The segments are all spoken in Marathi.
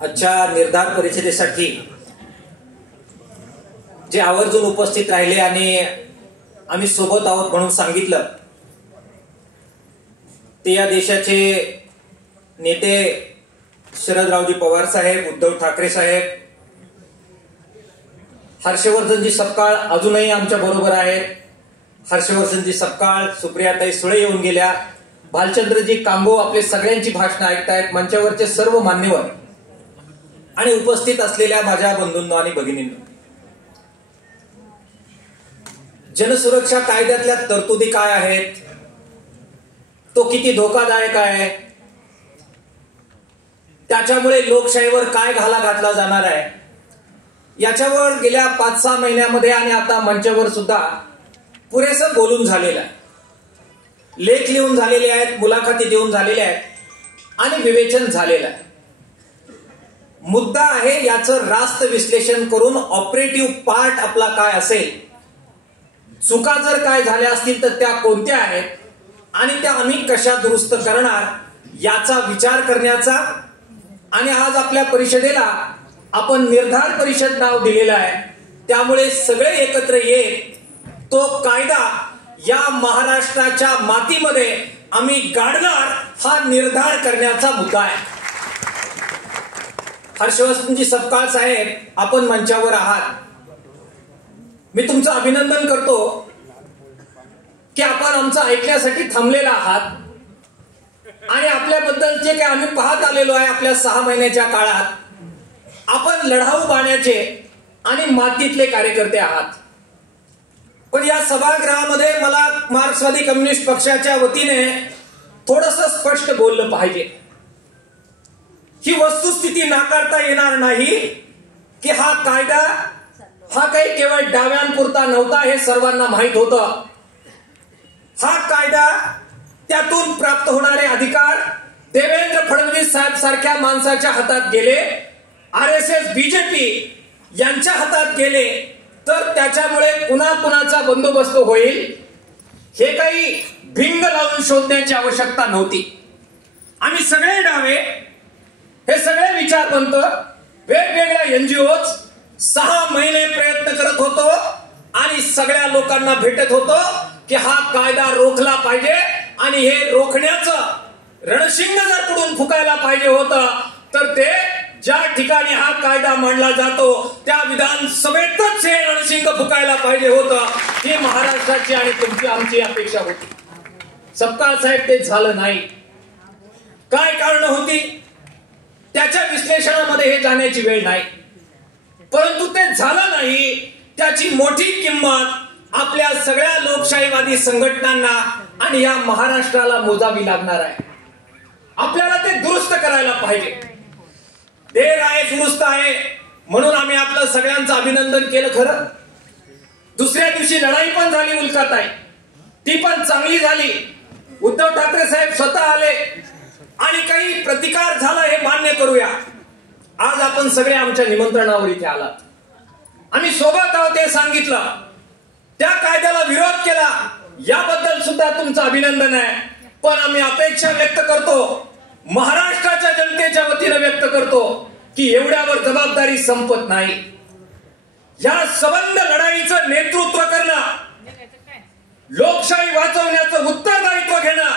आजच्या निर्धार परिषदेसाठी जे आवर्जून उपस्थित राहिले आणि आम्ही सोबत आहोत म्हणून सांगितलं ते या देशाचे नेते शरदरावजी पवार साहेब, उद्धव ठाकरे साहेब, हर्षवर्धनजी सपकाळ अजूनही आमच्या बरोबर आहेत. हर्षवर्धनजी सपकाळ, सुप्रियाताई सुळे येऊन गेल्या, भालचंद्रजी कांबो आपले सगळ्यांची भाषणं ऐकतायत, मंचावरचे सर्व मान्यवर आणि उपस्थित असलेल्या माझ्या बंधूंनो आणि भगिनींनो, जनसुरक्षा कायद्यातल्या तरतुदी काय आहेत, तो किती धोकादायक आहे, त्याच्यामुळे लोकशाहीवर काय घाला घातला जाणार आहे, याच्यावर गेल्या 5-6 महिन्यामध्ये आणि आता मंचावर सुद्धा पुरेसं बोलून झालेलं आहे. लेख लिहून झालेले आहेत, मुलाखती देऊन झालेल्या आहेत आणि विवेचन झालेलं आहे. मुद्दा आहे याचं रास्त विश्लेषण करून ऑपरेटिव्ह पार्ट आपला काय असेल, चुका जर काय झाल्या असतील तर त्या कोणत्या आहेत आणि त्या आम्ही कशा दुरुस्त करणार याचा विचार करण्याचा. आणि आज आपल्या परिषदेला आपण निर्धार परिषद नाव दिलेलं आहे, त्यामुळे सगळे एकत्र येत तो कायदा या महाराष्ट्राच्या मातीमध्ये आम्ही गाडणार हा निर्धार करण्याचा मुद्दा आहे. हर्षवर्धनजी सपकाळ साहेब, आपण मंचावर आहात. मी तुमचं अभिनंदन करतो की आपण आमचं ऐकण्यासाठी थांबलेला आहात आणि आपल्याबद्दल जे काही आम्ही पाहत आलेलो आहे आपल्या 6 महिन्याच्या काळात, आपण लढाऊ बाण्याचे आणि मातीतले कार्यकर्ते आहात. पण या सभागृहामध्ये मला मार्क्सवादी कम्युनिस्ट पक्षाच्या वतीने थोडंसं स्पष्ट बोललं पाहिजे. ही वस्तुस्थिती नाकारता येणार नाही की हा कायदा हा काही केवळ डाव्यांपुरता नव्हता, हे सर्वांना माहित होतं. हा कायदा, त्यातून प्राप्त होणारे अधिकार देवेंद्र फडणवीस साहेब सारख्या माणसाच्या हातात गेले, RSS BJP यांच्या हातात गेले तर त्याच्यामुळे कुणाचा बंदोबस्त होईल हे काही भिंग लावून शोधण्याची आवश्यकता नव्हती. आम्ही सगळे डावे, हे सगळे विचारवंत, वेगवेगळ्या NGOs 6 महिने प्रयत्न करत होतो आणि सगळ्या लोकांना भेटत होतो की हा कायदा रोखला पाहिजे आणि हे रोखण्याचं रणशिंग जर कुठून फुकायला पाहिजे होतं तर ते ज्या ठिकाणी हा कायदा मांडला जातो त्या विधानसभेतच हे रणशिंग फुकायला पाहिजे होतं, ही महाराष्ट्राची आणि तुमची आमची अपेक्षा होती. सपकाळ साहेब, ते झालं नाही. काय कारण होती त्याच्या विश्लेषणामध्ये हे जाण्याची वेळ नाही, परंतु ते झालं नाही त्याची मोठी किंमत आपल्या सगळ्या लोकशाहीवादी संघटनांना आणि या महाराष्ट्राला मोजावी लागणार आहे. आपल्याला ते दुरुस्त करायला पाहिजे. देर आहे दुरुस्त आहे म्हणून आम्ही आपलं सगळ्यांचं अभिनंदन केलं. खरं दुसऱ्या दिवशी लढाई पण झाली मुलकात आहे, ती पण चांगली झाली. उद्धव ठाकरे साहेब स्वतः आले आणि काही प्रतिकार झाला हे मान्य करूया. आज आपण सगळे आमच्या निमंत्रणावर इथे आलात, आम्ही सोबत आहोत हे सांगितलं, त्या कायद्याला विरोध केला, याबद्दल सुद्धा तुमचं अभिनंदन आहे. पण आम्ही अपेक्षा व्यक्त करतो, महाराष्ट्राच्या जनतेच्या वतीने व्यक्त करतो की एवढ्यावर जबाबदारी संपत नाही. या सबंध लढाईचं नेतृत्व करणं, लोकशाही वाचवण्याचं उत्तरदायित्व घेणं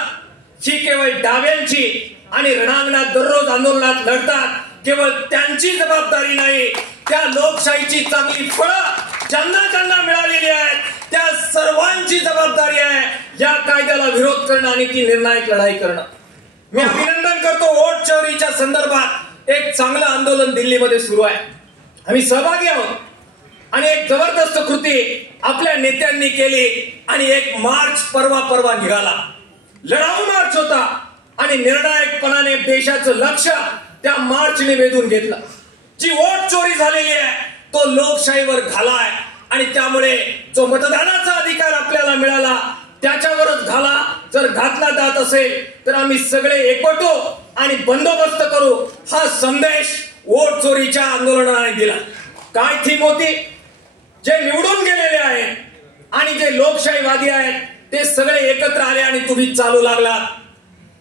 ही केवळ डाव्यांची आणि रणांगणात दररोज आंदोलनात लढतात केवळ त्यांची जबाबदारी नाही, त्या लोकशाहीची चांगली फळं ज्यांना ज्यांना मिळालेली आहेत त्या सर्वांची जबाबदारी आहे या कायद्याला विरोध करणं आणि ती निर्णायक लढाई करणं. मी अभिनंदन करतो, वोट चोरीच्या संदर्भात एक चांगलं आंदोलन दिल्लीमध्ये सुरू आहे, आम्ही सहभागी आहोत आणि एक जबरदस्त कृती आपल्या नेत्यांनी केली आणि एक मार्च परवा निघाला. लढाऊ मार्च होता आणि निर्णायकपणाने देशाचं लक्ष त्या मार्चने वेधून घेतलं. जी वोट चोरी झालेली आहे तो लोकशाहीवर घाला आहे आणि त्यामुळे जो मतदानाचा अधिकार आपल्याला मिळाला त्याच्यावरच घाला. जर घातला जात असेल तर आम्ही सगळे एकवटू आणि बंदोबस्त करू, हा संदेश वोट चोरीच्या आंदोलनाने दिला. काय थीम होती? जे निवडून गेलेले आहेत आणि जे लोकशाहीवादी आहेत ते सगळे एकत्र आले आणि तुम्ही चालू लागला.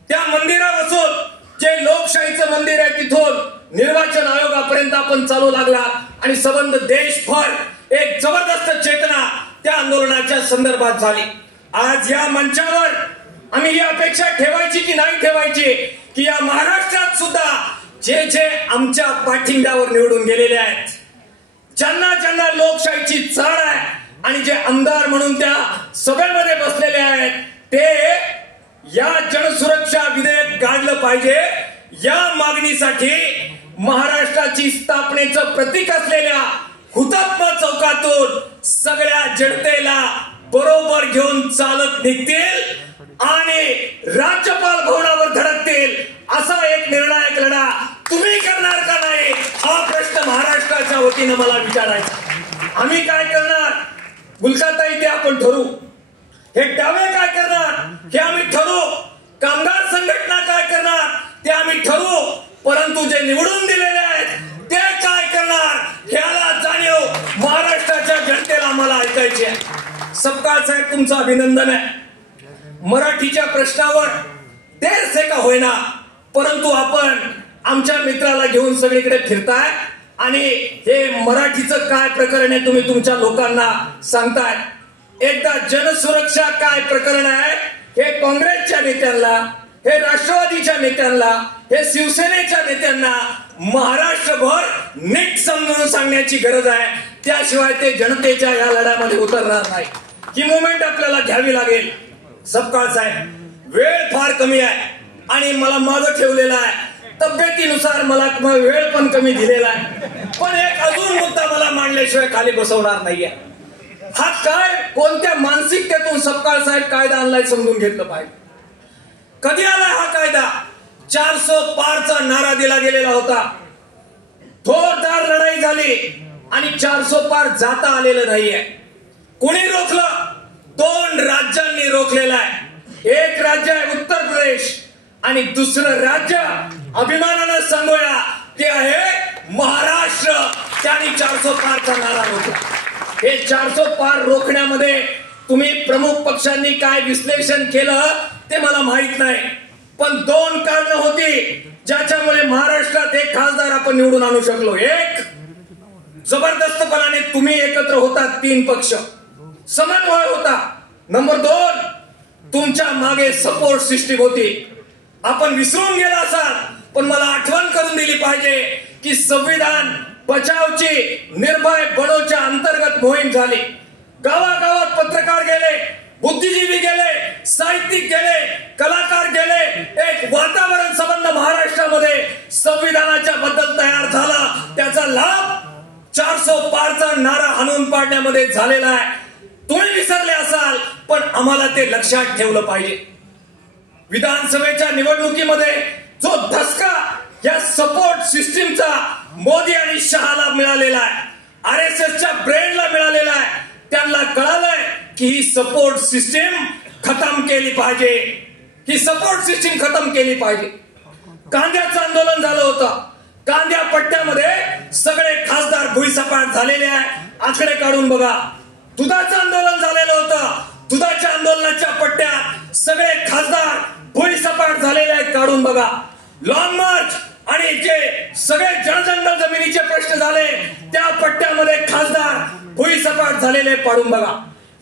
त्या मंदिरापासून जे लोकशाहीचं मंदिर आहे तिथून निर्वाचन आयोगापर्यंत आपण चालू लागला आणि संबंध देशभर एक जबरदस्त चेतना त्या आंदोलनाच्या संदर्भात झाली. आज या मंचावर आम्ही ही अपेक्षा ठेवायची की नाही ठेवायची की या महाराष्ट्रात सुद्धा जे जे आमच्या पाठिंब्यावर निवडून गेलेले आहेत, ज्यांना ज्यांना लोकशाहीची चाळ आहे आणि जे आमदार म्हणून त्या सभेमध्ये बसलेले आहेत, ते या जनसुरक्षा विधेयक काढलं पाहिजे या मागणीसाठी महाराष्ट्राची स्थापनेचं प्रतीक असलेल्या हुतात्मा चौकातून सगळ्या जनतेला बरोबर घेऊन चालत निघतील आणि राज्यपाल भवनावर धडकतील असा एक निर्णायक लढा तुम्ही करणार का नाही हा प्रश्न महाराष्ट्राच्या वतीनं मला विचारायचा. आम्ही काय करणार गुलकाताई ते आपण ठरवू, हे डावे काय करणार हे आम्ही ठरवू, कामगार संघटना काय करणार ते आम्ही ठरवू, परंतु जे निवडून दिलेले आहेत ते काय करणार ह्याला जाणीव महाराष्ट्राच्या जनतेला मला ऐकायची आहे. सपकाळ साहेब तुमचं अभिनंदन आहे. मराठीच्या प्रश्नावर देरसे का होईना परंतु आपण आमच्या मित्राला घेऊन सगळीकडे फिरताय आणि हे मराठीचं काय प्रकरण आहे तुम्ही तुमच्या लोकांना सांगताय. एकदा जनसुरक्षा काय प्रकरण आहे हे काँग्रेसच्या नेत्यांना, हे राष्ट्रवादीच्या नेत्यांना, हे शिवसेनेच्या नेत्यांना महाराष्ट्रभर नीट समजून सांगण्याची गरज आहे. त्याशिवाय ते जनतेच्या या लढ्यामध्ये उतरणार नाही. ही मुवमेंट आपल्याला घ्यावी लागेल. सपकाळ साहेब वेळ फार कमी आहे आणि मला मागं ठेवलेला आहे. तब्येतीनुसार मला वेळ पण कमी दिलेला आहे, पण एक अजून मुद्दा मला मांडल्याशिवाय खाली बसवणार नाहीये. हा काय कोणत्या मानसिकतेतून सपकाळ साहेब कायदा आणलाय समजून घेतलं पाहिजे. कधी आलाय हा कायदा? 400 पारचा नारा दिला गेलेला होता, जोरदार लढाई झाली आणि 400 पार जाता आलेलं नाहीये. कोणी रोखलं? 2 राज्यांनी रोखलेला आहे. एक राज्य आहे उत्तर प्रदेश आणि दुसरं राज्य अभिमानानं सांगूया ते आहे महाराष्ट्र. त्यांनी 400 पारचा नारा रोखला. हे 400 पार रोखण्यामध्ये तुम्ही प्रमुख पक्षांनी काय विश्लेषण केलं ते मला माहित नाही, पण 2 कारणं होती ज्याच्यामुळे महाराष्ट्रात एक खासदार आपण निवडून आणू शकलो. एक, जबरदस्तपणाने तुम्ही एकत्र होता 3 पक्ष, समन्वय होता. नंबर 2, तुमच्या मागे सपोर्ट सिस्टीम होती. आपण विसरून गेला असाल पण मला आठवण करून दिली पाहिजे की संविधान बचावची निर्भय बडोच्या अंतर्गत मोहीम झाली. गावागावात पत्रकार गेले, बुद्धिजीवी गेले, साहित्यिक गेले, कलाकार गेले. एक वातावरण संबंध महाराष्ट्रामध्ये संविधानाच्या बद्दल तयार झाला. त्याचा लाभ 400 पारचा नारा हाणून पाडण्यामध्ये झालेला आहे. तुम्ही विसरले असाल पण आम्हाला ते लक्षात ठेवलं पाहिजे. विधानसभेच्या निवडणुकीमध्ये जो धसका या सपोर्ट सिस्टीमचा मोदी आणि शहाला मिळालेला आहे, RSSच्या ब्रेनला मिळालेला आहे. त्यांना कळालंय की ही सपोर्ट सिस्टीम खतम केली पाहिजे, ही सपोर्ट सिस्टीम खतम केली पाहिजे. कांद्याचं आंदोलन झालं होतं. कांद्या पट्ट्यामध्ये सगळे खासदार भुईसपाट झालेले आहे. आकडे काढून बघा. दुधाचं आंदोलन झालेलं होतं. दुधाच्या आंदोलनाच्या पट्ट्यात सगळे खासदार भुईसपाट झालेले आहेत. काढून बघा. लॉंग मार्च आणि जे सगळे जनजंगल जमिनीचे प्रश्न झाले त्या पट्ट्यामध्ये खासदार भुईसपाट झालेले पाडून बघा.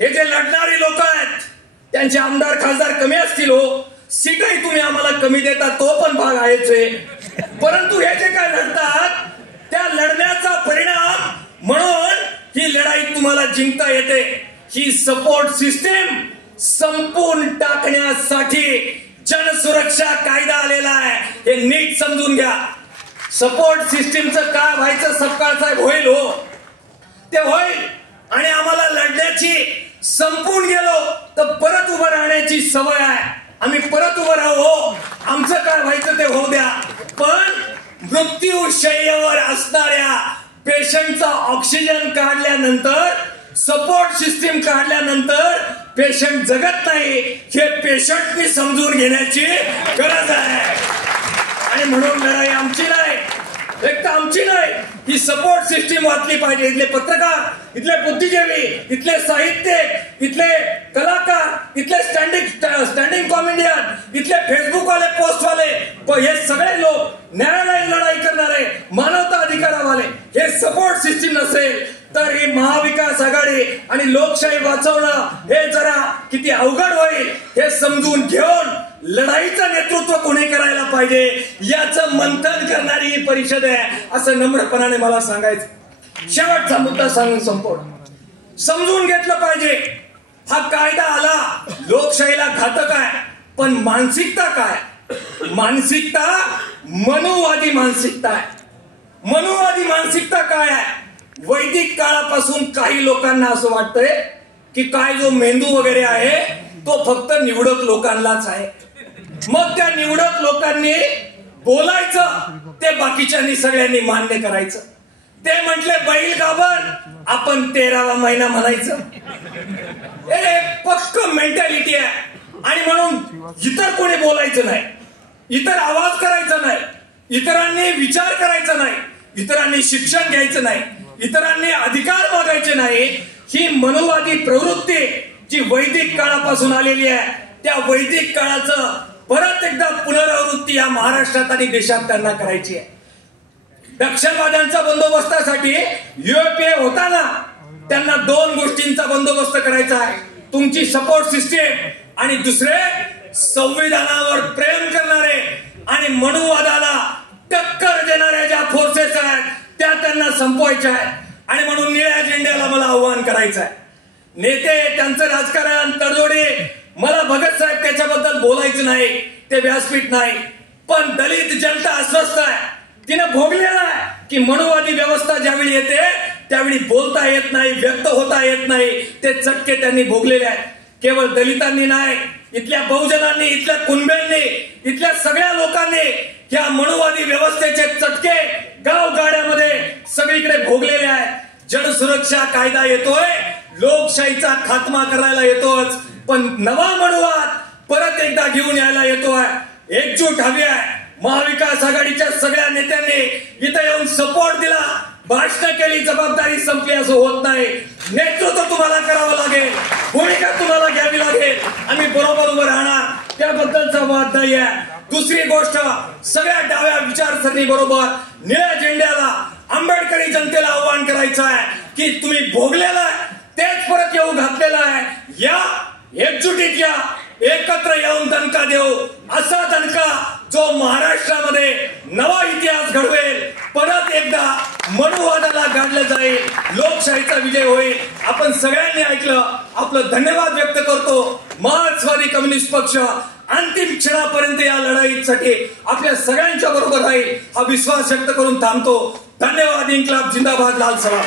हे जे लढणारी लोक आहेत त्यांचे आमदार खासदार कमी असतील हो, सीटही तुम्ही आम्हाला कमी देता तो पण भाग आहेच आहे, परंतु हे जे काय लढतात त्या लढण्याचा परिणाम म्हणून ही लढाई तुम्हाला जिंकता येते. ही सपोर्ट सिस्टीम संपून टाकण्यासाठी जनसुरक्षा कायदा आलेला आहे. हे नीट समजून घ्या. सपोर्ट सिस्टीमचं काय व्हायचं सपकाळ साहेब होईल हो, ते होईल आणि आम्हाला लढण्याची संपून गेलो तर परत उभं राहण्याची सवय आहे. आम्ही परत उभं राहू हो, आमचं काय व्हायचं ते होऊ द्या. पण मृत्यूशय्येवर असणाऱ्या पेशंटचा ऑक्सिजन काढल्यानंतर, सपोर्ट सिस्टीम काढल्यानंतर पेशंट जगत नाही हे पेशंटनी समजून घेण्याची गरज आहे. आणि म्हणून लढाई आमची नाही, एक तर आमची नाही, ही सपोर्ट सिस्टीम वाचली पाहिजे. इथले पत्रकार, इथले बुद्धिजीवी, इथले साहित्यिक, इथले कलाकार, इथले स्टँडिंग कॉमेडियन, इथले फेसबुक वाले, पोस्ट वाले, हे सगळे लोक न्यायालयीन लढाई करणारे लोकशाही आणि लोकशाही वाचवणं हे जरा किती अवघड होईल हे समजून घेऊन लढाईचं नेतृत्व कोणी करायला पाहिजे याचं मंथन करणारी ही परिषद आहे असं नम्रपणाने मला सांगायचं। शेवटचा मुद्दा सांगून संपवणं, समजून घेतलं पाहिजे हा कायदा आला लोकशाहीला घातक आहे, पण मानसिकता काय? मानसिकता मनुवादी मानसिकता आहे। मनुवादी मानसिकता काय आहे? वैदिक काळापासून काही लोकांना असं वाटतंय की काय जो मेंदू वगैरे आहे तो फक्त निवडक लोकांनाच आहे, मग त्या निवडक लोकांनी बोलायचं ते बाकीच्यांनी सगळ्यांनी मान्य करायचं। ते म्हटले बैल गाभण, आपण 13वा महिना म्हणायचं। हे पक्क मेंटॅलिटी आहे आणि म्हणून इतर कोणी बोलायचं नाही, इतर आवाज करायचा नाही, इतरांनी विचार करायचा नाही, इतरांनी शिक्षण घ्यायचं नाही, इतरांनी अधिकार मागायचे नाही। ही मनुवादी प्रवृत्ती जी वैदिक काळापासून आलेली आहे त्या वैदिक काळाचं परत एकदा पुनरावृत्ती या महाराष्ट्रात आणि देशात त्यांना करायची आहे। नक्षलवाद्यांच्या बंदोबस्तासाठी युएपीए होताना त्यांना 2 गोष्टींचा बंदोबस्त करायचा आहे, तुमची सपोर्ट सिस्टीम आणि दुसरे संविधानावर प्रेम करणारे आणि मनुवादाला टक्कर देणाऱ्या ज्या फोर्सेस आहेत त्या त्यांना संपवायच्या आहेत। आणि म्हणून निळ्या झेंड्याला मला आव्हान करायचं आहे। नेते त्यांचं राजकारण तडजोडी, मला भगत साहेब त्याच्याबद्दल बोलायचं नाही, ते व्यासपीठ नाही, पण दलित जनता अस्वस्थ आहे, तिने भोगलेला आहे की मनुवादी व्यवस्था ज्यावेळी येते त्यावेळी बोलता येत नाही, व्यक्त होता येत नाही, ते चटके त्यांनी भोगलेले आहेत। केवळ दलितांनी नाही, इथल्या बहुजनांनी, इथल्या कुणब्यांनी, इथल्या सगळ्या लोकांनी या मनुवादी व्यवस्थेचे चटके गावगाड्यामध्ये सगळीकडे भोगलेले आहेत। जनसुरक्षा कायदा येतोय, लोकशाहीचा खात्मा करायला येतोच, पण नवा मनुवाद परत एकदा घेऊन यायला येतोय। एकजूट हवी आहे। महाविकास आघाडीच्या सगळ्या नेत्यांनी इथे येऊन सपोर्ट दिला, भाषण केली, जबाबदारी संपली असं होत नाही। नेतृत्व तुम्हाला करावं लागेल, भूमिका तुम्हाला घ्यावी लागेल, आम्ही बरोबर उभं राहणार, त्याबद्दलचा वाद नाही आहे। दुसरी गोष्ट, सगळ्या डाव्या विचारसरणी बरोबर निळ्या झेंड्याला आंबेडकरी जनतेला आव्हान करायचं आहे की तुम्ही भोगलेला आहे तेच परत येऊ घातलेला आहे। या एकजुटीत या, एकत्र येऊन दणका देऊ, असा दणका जो महाराष्ट्रामध्ये नवा इतिहास घडवेल, परत एकदा मनुवादाला गाडलं जाईल, लोकशाहीचा विजय होईल। आपण सगळ्यांनी ऐकलं, आपलं धन्यवाद व्यक्त करतो। मार्क्सवादी कम्युनिस्ट पक्ष अंतिम क्षणापर्यंत या लढाईसाठी आपल्या सगळ्यांच्या बरोबर राहील हा विश्वास व्यक्त करून थांबतो। धन्यवाद। इन्कलाब जिंदाबाद, लाल सलाम।